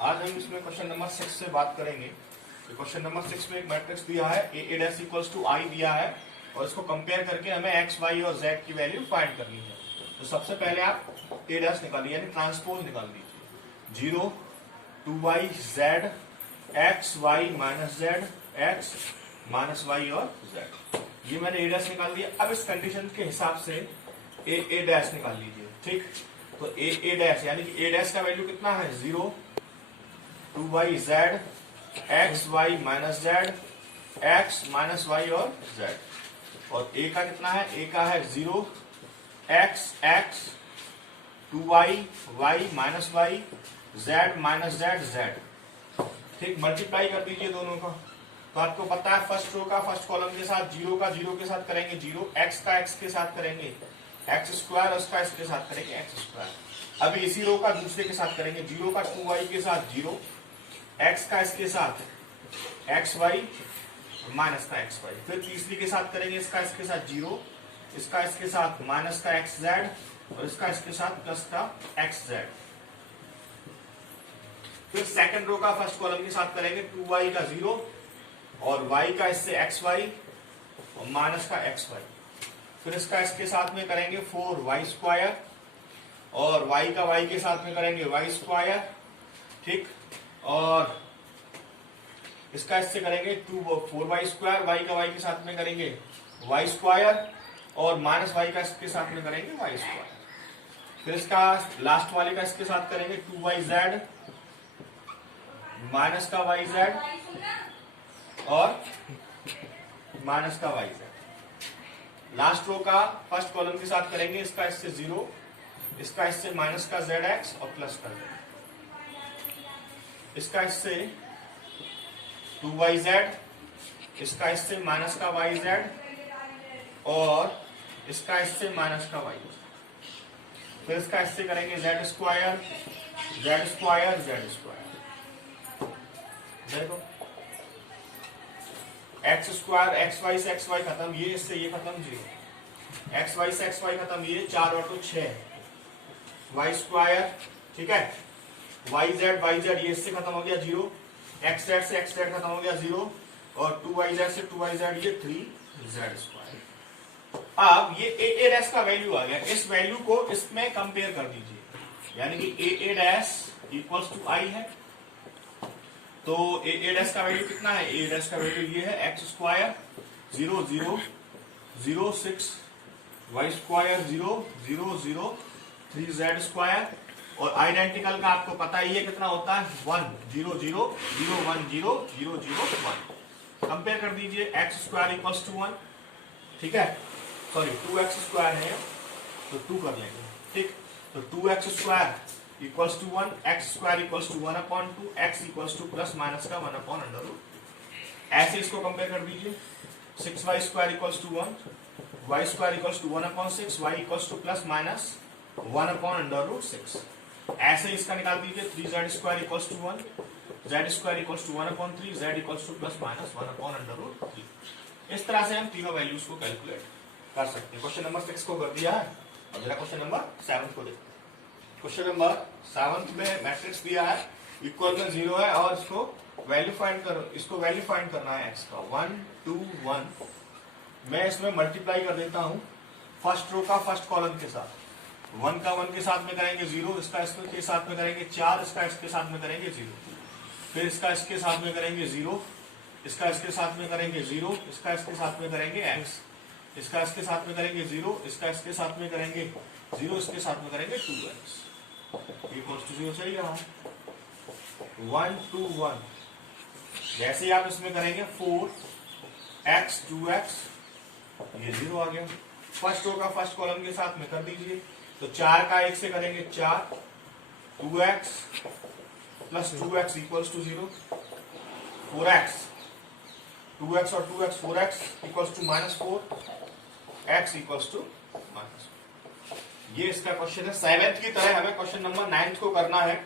आज हम इसमें क्वेश्चन नंबर 6 से बात करेंगे। क्वेश्चन नंबर 6 में एक मैट्रिक्स दिया है, a डैश इक्वल्स टू आई दिया है और इसको कंपेयर करके हमें x, y और z की वैल्यू फाइंड करनी है। तो सबसे पहले आप a डैश निकालिए, यानी ट्रांसपोज निकाल दीजिए। 0 2y z x y minus z x minus y और z, ये मैंने a डैश निकाल दिया। अब इस कंडीशन के हिसाब से a डैश निकाल लीजिए। ठीक, तो a डैश यानी कि a डैश का वैल्यू कितना है? 0 2y z x y minus z x minus y और z, और a का कितना है? a का है 0 x x 2y y minus y z minus z z। ठीक, मल्टीप्लाई कर दीजिए दोनों का। तो आपको पता है फर्स्ट रो का फर्स्ट कॉलम के साथ 0 का 0 के साथ करेंगे 0, x का x के साथ करेंगे x स्क्वायर, उसका इसके साथ करेंगे x स्क्वायर। अभी इसी रो का दूसरे के साथ करेंगे 0 का 2y के साथ 0, x का इसके साथ xy माइनस का xy। फिर तीसरी के साथ करेंगे इसका इसके साथ 0, इसका इसके साथ माइनस का xz और इसका इसके साथ प्लस का xz। फिर सेकंड रो का फर्स्ट कॉलम के साथ करेंगे 2y का 0 और y का इससे xy और माइनस का xy। फिर इसका इसके साथ में करेंगे 4y स्क्वायर और y का y के साथ में करेंगे y स्क्वायर। ठीक, और इसका इससे करेंगे 4y स्क्वायर, y का y के साथ में करेंगे y स्क्वायर और माइनस y का इसके साथ में करेंगे y स्क्वायर। फिर इसका लास्ट वाले का इसके साथ करेंगे 2yz माइनस का yz और माइनस का yz। लास्ट रो का फर्स्ट कॉलम के साथ करेंगे इसका इससे 0, इसका इससे माइनस का zx और प्लस का z। इसका इससे 2yz, इसका इससे माइनस का yz और इसका इससे माइनस का yz। फिर इसका इससे करेंगे z square z square z square. देखो x स्क्वायर एक्स वाई से एक्स वाई खत्म, ये इससे ये खत्म 0, एक्स वाई से एक्स वाई खत्म, ये 4 और 2 6, y स्क्वायर। ठीक है, yz ये इससे खत्म हो गया 0, xz से xz खत्म हो गया 0 और 2yz से 2yz ये 3z स्क्वायर। अब ये a डैश का वैल्यू आ गया, इस वैल्यू को इसमें कंपेयर कर दीजिए, यानी कि a dash equals to i है। तो a डैश का वैल्यू कितना है? a डैश का वैल्यू ये है x square 0 0 0 6 y square 0 0 0 3z square, और आइडेंटिकल का आपको पता ही है कितना होता है 1 0 0 0 1 0 0 0 1। कंपेयर कर दीजिए, x स्क्वायर इक्वल्स टू 1। ठीक है, सॉरी 2x स्क्वायर है तो 2 कर लेंगे। ठीक, तो 2x square equals to 1, x square equals to 1/2, x equals to plus minus का 1/√। ऐसे इसको कंपेयर कर दीजिए, 6y square equals to 1, y square equals to 1/6, y equals to plus minus 1/√6। ऐसे इसका निकाल दीजिए, 3z square equals to 1, z square equals to 1/3, z equals to plus minus 1/√3। इस तरह से हम तीनों वैल्यूज को कैलकुलेट कर सकते हैं। क्वेश्चन नंबर 6 को कर दिया है। अब जरा क्वेश्चन नंबर 7 को देखते हैं। क्वेश्चन नंबर 7 में मैट्रिक्स दिया है, इक्वल में 0 है और इसको वैल्यू फाइंड करो, इसको वैल्यू फाइंड करना है x का 1 2 1। मैं इसमें मल्टीप्लाई कर देता हूं फर्स्ट रो का फर्स्ट कॉलम के साथ, 1 का 1 के साथ में करेंगे 0, इसका इसके साथ में करेंगे 4, इसका इसके साथ में करेंगे 0, फिर इसका इसके साथ में करेंगे 0, इसका इसके साथ में करेंगे 0, इसका इसके साथ में करेंगे x, इसका इसके साथ में करेंगे 0, इसका इसके साथ में करेंगे 0, इसके साथ में करेंगे 2x इक्वल्स टू 0 सही रहा। 1 2 1, जैसे ही आप इसमें करेंगे 4x 2x, ये 0 आ गया। फर्स्ट रो का फर्स्ट कॉलम के साथ में कर दीजिए, तो 4 का 1 से करेंगे 4, 2x plus 2x equals to 0, 4x 2x और 2x 4x equals to -4, x equals to -4। ये इसका क्वेश्चन है। 7th की तरह हमें क्वेश्चन नंबर 9 को करना है,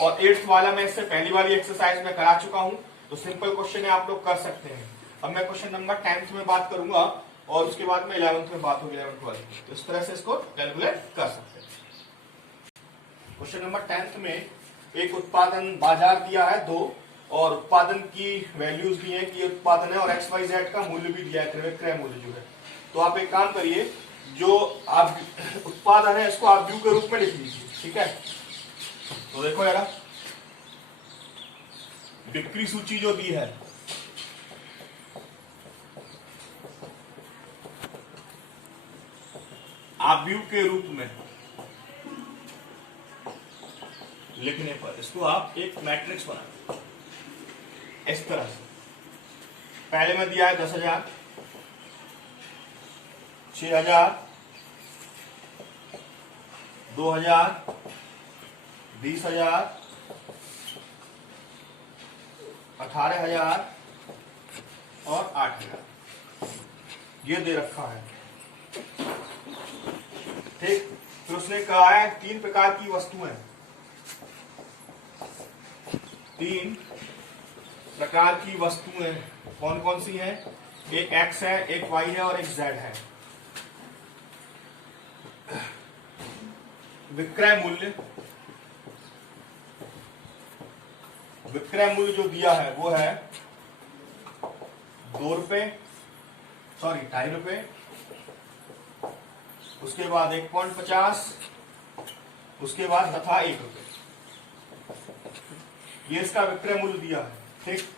और 8th वाला मैं इससे पहली वाली एक्सरसाइज में करा चुका हूं, तो सिंपल क्वेश्चन है, आप लोग कर सकते हैं। अब मैं क्वेश्चन नंबर 10th में बात करूंगा और उसके बाद में 11th में बात होगी, 11th वाली। तो इस तरह से इसको कैलकुलेट कर सकते हैं। क्वेश्चन नंबर 10th में एक उत्पादन बाजार दिया है 2 और उत्पादन की वैल्यूज दी है कि ये उत्पादन है और एक्स वाई जेड का मूल्य भी दिया है, क्रय मूल्य जो है। तो आप एक काम करिए, जो आप उत्पादन है इसको आप व्यू के रूप में लिख लीजिए, ठीक है। तो देखो यार, बिक्री सूची जो दी है आप व्यू के रूप में लिखने पर इसको आप एक मैट्रिक्स बना इस तरह से। पहले में दिया है 10,000, 6,000, 2,000, 20,000, 18,000 और 8,000 ये दे रखा है, ठीक। फिर उसने कहा है 3 प्रकार की वस्तुएं, 3 प्रकार की वस्तुएं कौन कौन सी हैं? एक एक्स है, एक वाई है और एक जेड है। विक्रय मूल्य, विक्रय मूल्य जो दिया है वो है 2 रुपए, सॉरी 2.5 रुपए, उसके बाद 1.50, उसके बाद तथा 1 रुपए। ये इसका विक्रय मूल्य दिया है, ठीक।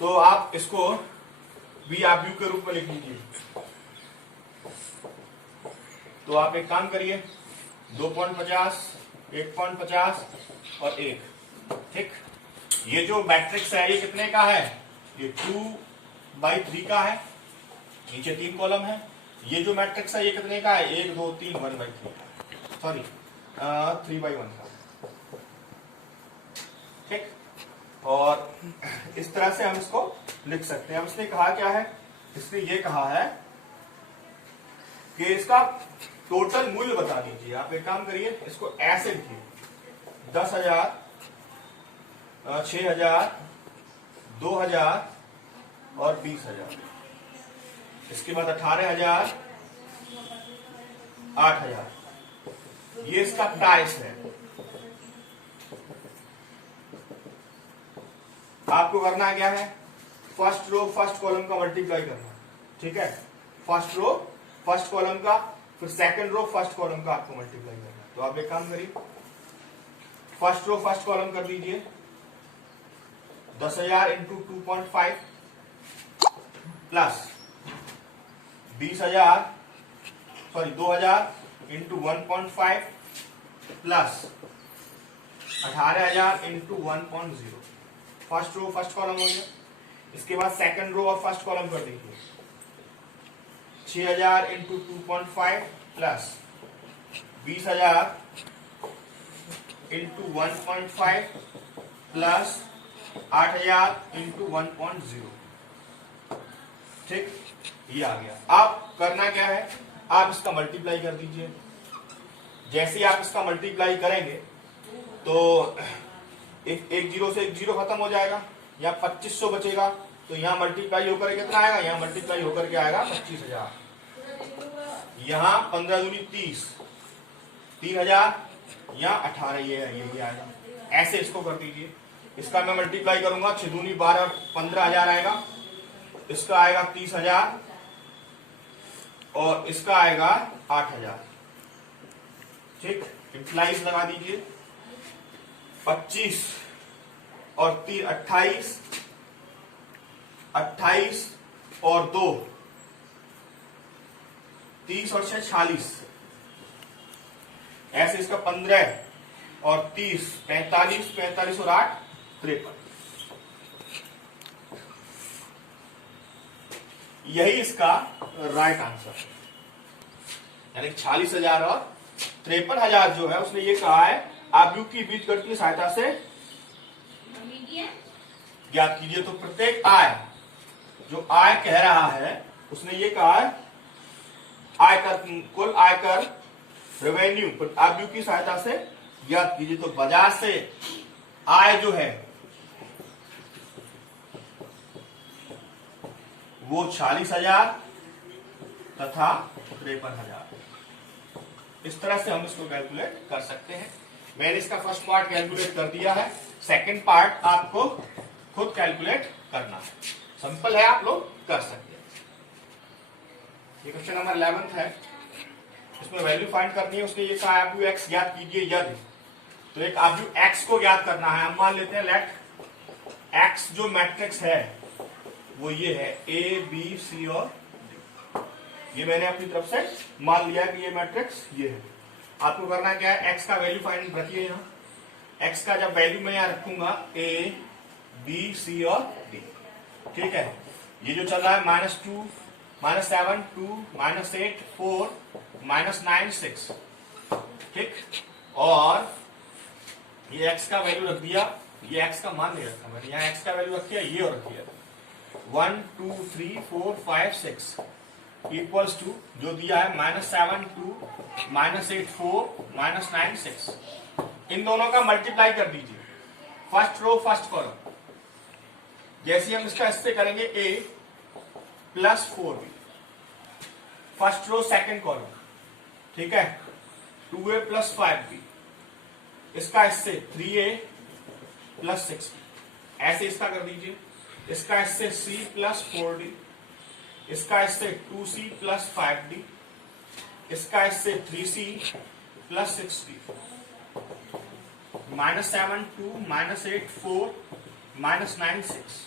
तो आप इसको भी आप व्यू के रूप में लिख लीजिए। तो आप एक काम करिए, 2.50, 1.50 और 1, ठीक। ये जो मैट्रिक्स है ये कितने का है? ये 2/3 का है, नीचे 3 कॉलम है। ये जो मैट्रिक्स है ये कितने का है? 1, 2, 3, 1/3 का, सॉरी 3/1 का, ठीक। और इस तरह से हम इसको लिख सकते हैं। अब इसने कहा क्या है? इसने ये कहा है कि इसका टोटल मूल्य बता दीजिए। आप एक काम करिए, इसको ऐसे लिखिए, 10,000, 6,000, 2,000 और 20,000, इसके बाद 18,000, 8,000। ये इसका प्राइस है। आपको करना क्या है? फर्स्ट रो फर्स्ट कॉलम का मल्टीप्लाई करना, ठीक है। फर्स्ट रो फर्स्ट कॉलम का, फिर सेकंड रो फर्स्ट कॉलम का आपको मल्टीप्लाई करना। तो आप एक काम करिए, फर्स्ट रो फर्स्ट कॉलम कर दीजिए, 10,000 into 2.5 plus 20,000, sorry 2,000 into 1.5 plus 18,000 into 1.0। First row first column हो गया। इसके बाद सेकंड रो और फर्स्ट कॉलम कर दीजिए, 6,000 into 2.5 plus 20,000 into 1.5 plus 8,000 into 1.0, ठीक। ये आ गया। अब करना क्या है? आप इसका मल्टीप्लाई कर दीजिए। जैसे ही आप इसका मल्टीप्लाई करेंगे तो एक जीरो से एक जीरो खत्म हो जाएगा, या 2500 बचेगा। तो यहाँ मल्टीप्लाई होकर कितना आएगा? यहाँ मल्टीप्लाई होकर के आएगा 25,000। यहाँ 15 दूनी 30, 3,000, यहाँ 18, ये आएगा। ऐसे इसको कर दीजिए। इसका मैं मल्टीप्लाई करूंगा, 6 दूनी 12, 15,000 आएगा। इसका आएगा 30,000 और इसका आएगा 8,000, ठीक। इम्प्लाइज लगा दीजिए, 25 और 3 28, 28 और 2 30 और 6 46, ऐसे इसका 15 और 30 45, 45 और 8 53। यही इसका राइट आंसर है, यानी 46,000 और 53,000 जो है उसने ये कहा है आप व्यू की बीजगणितीय सहायता से ज्ञात कीजिए। तो प्रत्येक आय, जो आय कह रहा है उसने ये कहा है आयकर, कुल आयकर रेवेन्यू आप व्यू की सहायता से ज्ञात कीजिए। तो बाजार से आय जो है वो 46,000 तथा 53,000। इस तरह से हम इसको कैलकुलेट कर सकते हैं। मैंने इसका फर्स्ट पार्ट कैलकुलेट कर दिया है, सेकंड पार्ट आपको खुद कैलकुलेट करना है। सिंपल है, आप लोग कर सकते हैं। ये क्वेश्चन नंबर 11 है, इसमें वैल्यू फाइंड करनी है। उसने ये कहा आप यू एक्स ज्ञात कीजिए यदि, तो एक आप यू एक्स को ज्ञात करना है। हम मान लेते हैं लेट एक्स जो मैट्रिक्स है वो ये है ए बी सी और डी। ये मैंने अपनी तरफ से मान लिया कि ये मैट्रिक्स ये है। आपको करना क्या है, एक्स का वैल्यू फाइंड रखिए यहाँ। एक्स का जब वैल्यू मैं यहाँ रखूंगा ए बी सी और डी, ठीक है। ये जो चल रहा है -2 -7 2 -8 4 -9 6, ठीक। और ये एक्स का वैल्यू रख दिया, ये एक्स का मान नहीं रखा मैंने, यहाँ एक्स का वैल्यू रख दिया, ये और रख दिया 1 2 3 4 5 6 इक्वल्स टू जो दिया है -7 2 -8 4 -9 6। इन दोनों का मल्टीप्लाई कर दीजिए, फर्स्ट रो फर्स्ट कॉलम। जैसे हम इसका इससे करेंगे a plus 4b, first row second column, ठीक है। 2a प्लस 5b, इसका इससे 3a प्लस 6b, ऐसे इसका कर दीजिए। इसका इससे c प्लस 4d, इसका इससे 2c प्लस 5d, इसका इससे 3c प्लस 6d, -7 2 -8 4 -9 6।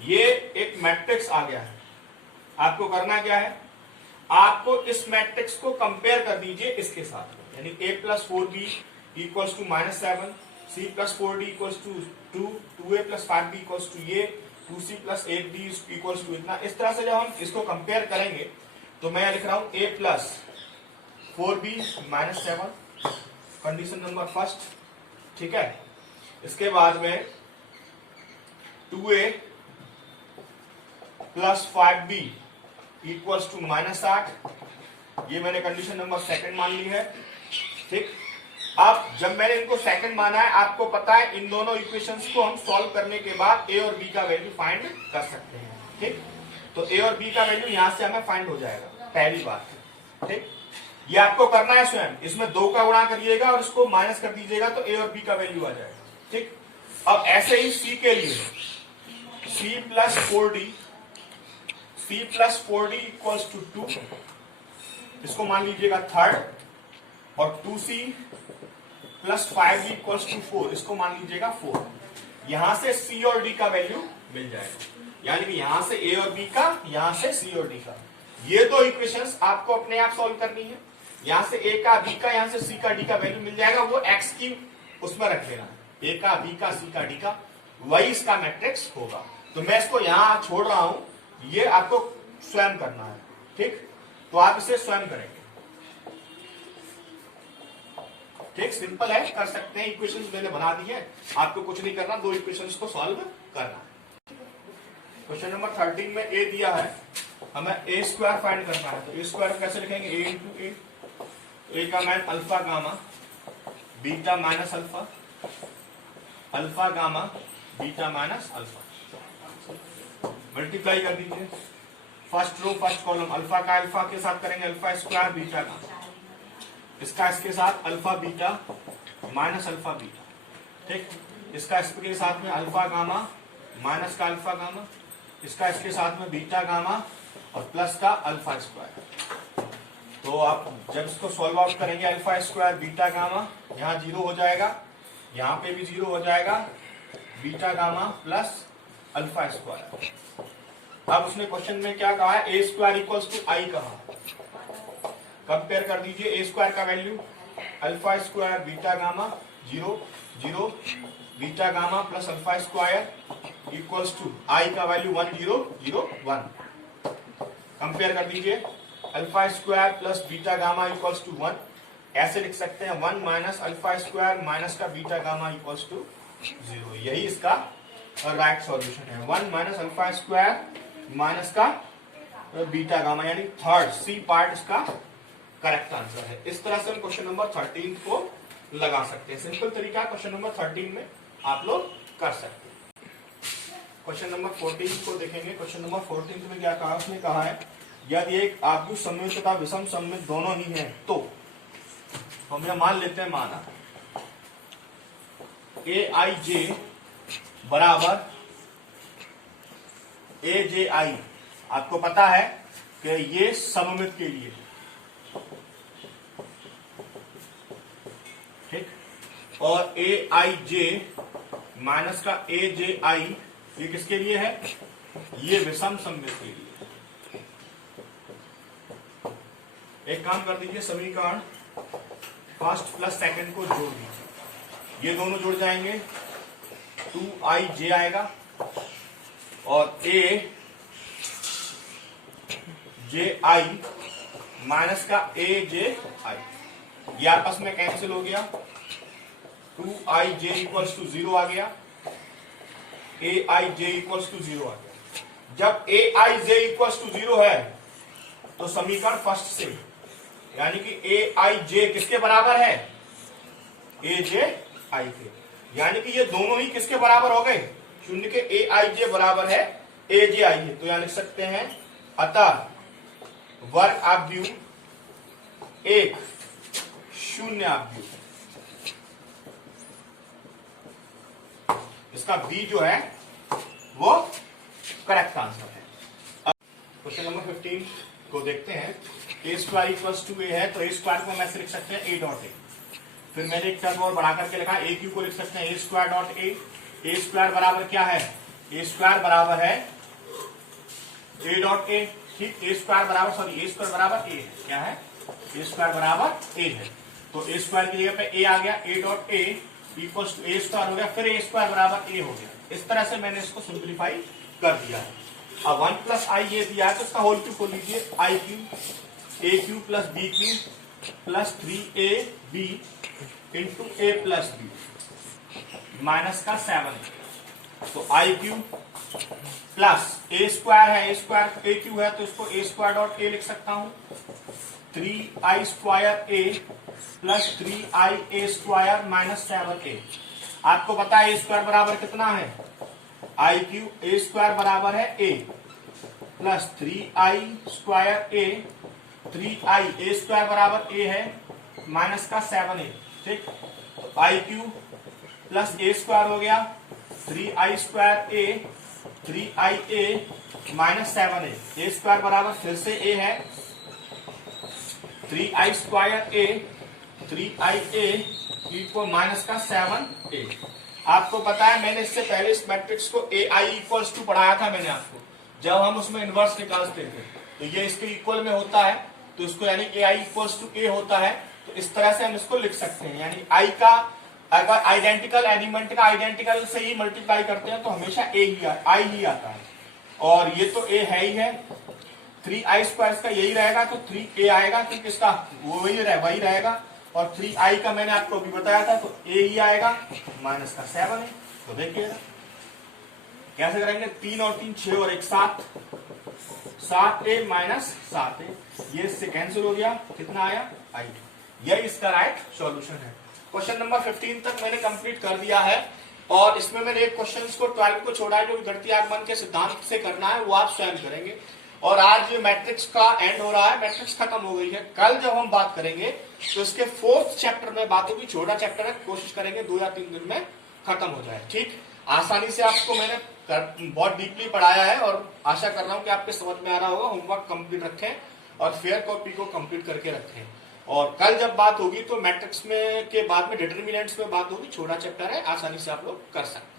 ये एक मैट्रिक्स आ गया है। आपको करना क्या है, आपको इस मैट्रिक्स को कंपेयर कर दीजिए इसके साथ, यानी a plus 4b equals to -7, c plus 4d equals to 2, 2a plus 5b equals to ये, 2c plus 8d equals to इतना। इस तरह से जब हम इसको कंपेयर करेंगे तो मैं लिख रहा हूं a plus 4b -7, condition number first, ठीक है। इसके बाद में 2a plus 5b equals to -8, ये मैंने कंडीशन नंबर सेकंड मान ली है, ठीक। अब जब मैंने इनको सेकंड माना है, आपको पता है इन दोनों इक्वेशंस को हम सॉल्व करने के बाद a और b का वैल्यू फाइंड कर सकते हैं, ठीक। तो a और b का वैल्यू यहां से हमें फाइंड हो जाएगा, पहली बात, ठीक। ये आपको करना है स्वयं, इसमें 2 का गुणा करिएगा और इसको माइनस कर दीजिएगा तो a और b का वैल्यू आ जाएगा, ठीक। अब ऐसे ही c के लिए c plus 4d equals to 2, इसको मान लीजिएगा थर्ड, और 2c plus 5d equals to 4, इसको मान लीजिएगा 4। यहां से c और d का वैल्यू मिल जाएगा, यानी कि यहां से a और b का, यहां से c और d का। ये दो इक्वेशंस आपको अपने आप सॉल्व करनी है। यहां से a का b का, यहां से c का d का वैल्यू मिल जाएगा, वो x की उसमें रख लेना, a का b का c का d का, वही इसका मैट्रिक्स होगा। तो मैं इसको यहां छोड़ रहा हूं, ये आपको स्वयं करना है, ठीक। तो आप इसे स्वयं करेंगे, ठीक। सिंपल है, कर सकते हैं। इक्वेशंस मैंने बना दी है, आपको कुछ नहीं करना, दो इक्वेशंस को सॉल्व करना है। क्वेश्चन नंबर 13 में a दिया है, हमें a स्क्वायर फाइंड करना है। तो a स्क्वायर कैसे लिखेंगे, a इंटू ए, a का मान alpha gamma beta minus alpha, alpha gamma beta minus alpha, multiply कर दीजिए। First row first column, alpha का अल्फा के साथ करेंगे अल्फा स्क्वायर बीटा का, इसका इसके साथ alpha beta minus alpha beta, ठीक। इसका इसके साथ में अल्फा गामा माइनस का अल्फा गामा, इसका इसके साथ में बीटा गामा और प्लस का अल्फा स्क्वायर। तो आप जब इसको सॉल्व आउट करेंगे, अल्फा स्क्वायर बीटा गामा यहाँ 0 हो जाएगा, यहाँ पे भी 0 हो जाएगा, beta gamma plus alpha square. अब उसने क्वेश्चन में क्या कहा है, ए स्क्वायर इक्वल्स टू आई कहा। कंपेयर कर दीजिए, ए स्क्वायर का value alpha square beta gamma 0 0, beta gamma plus alpha square equals to I का वैल्यू 1 0 0 1। कंपेयर कर दीजिए, alpha square plus beta gamma equals to 1, ऐसे लिख सकते हैं 1 माइनस अल्फा स्क्वायर माइनस का बीटा गामा इक्वल्स टू 0। यही इसका राइट सॉल्यूशन है, 1 माइनस अल्फा स्क्वायर माइनस का बीटा गामा, यानी थर्ड सी पार्ट इसका करेक्ट आंसर है। इस तरह से हम क्वेश्चन नंबर 13 को लगा सकते हैं। सिंपल तरीका क्वेश्चन नंबर 13 में आप लोग कर सकते हैं। क्वेश्चन नंबर 14 को देखेंगे। क्वेश्चन नंबर 14 में क्या कहा, उसने कहा है यदि एक आव्यूह सममित तथा विषम सममित दोनों ही है तो तो हम यहां मान लेते हैं माना ए आई जे बराबर ए जे आई। आपको पता है कि ये सममित के लिए, ठीक, और ए आई जे माइनस का ए जे आई ये किसके लिए है? ये विषम सममित के लिए। एक काम कर दीजिए, समीकरण फर्स्ट प्लस सेकंड को जोड़ दीजिए, ये दोनों जुड़ जाएंगे, 2i j आएगा और ए जे आई माइनस का ए जे आई, ये आपस में कैंसिल हो गया, 2i j इक्वल्स टू 0 आ गया, ए आई जे इक्वल्स टू 0 आ गया। जब ए आई जे इक्वल्स टू 0 है तो समीकरण फर्स्ट से, यानी कि ए आई जे किसके बराबर है? ए जे आई के, यानी कि ये दोनों ही किसके बराबर हो गए? शून्य के। ए आई जे बराबर है ए जे आई है, तो यहां लिख सकते हैं अतः वर्ग आव्यूह एक शून्य आव्यूह। इसका बी जो है वो करेक्ट आंसर है। क्वेश्चन नंबर 15 को देखते हैं। ए स्क्वायर इक्वल्स टू ए है, तो ए स्क्वायर को हम ऐसे लिख सकते हैं ए डॉट ए। फिर मैंने एक टर्म और बढ़ा करके लिखा, ए क्यू को लिख सकते हैं A square dot A. A square बराबर क्या है? ए स्क्वायर बराबर है ए डॉट ए, ठीक। ए स्क्वायर बराबर, सॉरी, ए स्क्वायर बराबर ए क्या है? ए स्क्वायर बराबर ए है, तो ए स्क्वायर की जगह पे ए आ गया, A dot A equals to A square हो गया, फिर ए स्क्वायर बराबर ए हो गया। इस तरह से मैंने इसको सिंप्लीफाई कर दिया है। अब 1 प्लस आई ये दिया है, तो इसका होल क्यूब को लीजिए, i cube a cube plus b cube plus 3 a b into a plus b minus का 7। तो i cube plus a square है, ए स्क्वायर ए क्यू है, तो इसको ए स्क्वायर डॉट ए लिख सकता हूं, 3i स्क्वायर ए प्लस 3i ए स्क्वायर माइनस 7a। आपको पता है ए स्क्वायर बराबर कितना है? आई क्यू ए स्क्वायर बराबर है ए प्लस 3i स्क्वायर ए, 3i ए स्क्वायर बराबर ए है माइनस का 7a, ठीक। तो i cube plus a square हो गया, 3i स्क्वायर ए, 3i ए माइनस 7a। ए स्क्वायर बराबर फिर से ए है, 3i स्क्वायर ए, 3i ए इक्वल माइनस का 7a। आपको पता है मैंने इससे पहले इस मैट्रिक्स को ए आई इक्वल्स टू पढ़ाया था मैंने आपको, जब हम उसमें इनवर्स निकालते थे तो ये इसके इक्वल में होता है, तो इसको यानी ए आई इक्वल्स टू ए होता है, तो इस तरह से हम इसको लिख सकते हैं। यानी आई का अगर आइडेंटिकल एलिमेंट का आइडेंटिकल से ही मल्टीप्लाई करते हैं तो हमेशा ए ही आई ही आता है, और ये तो ए है ही है, 3i स्क्वायर का यही रहेगा, तो 3a आएगा, क्योंकि इसका वही रहेगा, और 3i का मैंने आपको अभी बताया था, तो a ही आएगा, माइनस का 7 है। तो देखिएगा कैसे करेंगे, 3 और 3 6 और 1 7, 7a माइनस 7a, ये इससे कैंसिल हो गया, कितना आया? i। यही इसका राइट सॉल्यूशन है। क्वेश्चन नंबर 15 तक मैंने कंप्लीट कर दिया है, और इसमें मैंने एक क्वेश्चन को 12 को छोड़ा है, जो विकृति आगमन के सिद्धांत से करना है वो आप स्वयं करेंगे। और आज ये मैट्रिक्स का एंड हो रहा है, मैट्रिक्स खत्म हो गई है। कल जब हम बात करेंगे तो इसके 4th चैप्टर में बात होगी, छोटा चैप्टर है, कोशिश करेंगे 2 या 3 दिन में खत्म हो जाए, ठीक। आसानी से आपको मैंने बहुत डीपली पढ़ाया है, और आशा कर रहा हूं कि आपके समझ में आ रहा होगा। होमवर्क कंप्लीट रखें और फेयर कॉपी को कंप्लीट करके रखें, और कल जब बात होगी तो मैट्रिक्स में के बाद में डिटरमिनेंट्स में बात होगी, छोटा चैप्टर है, आसानी से आप लोग कर सकते हैं।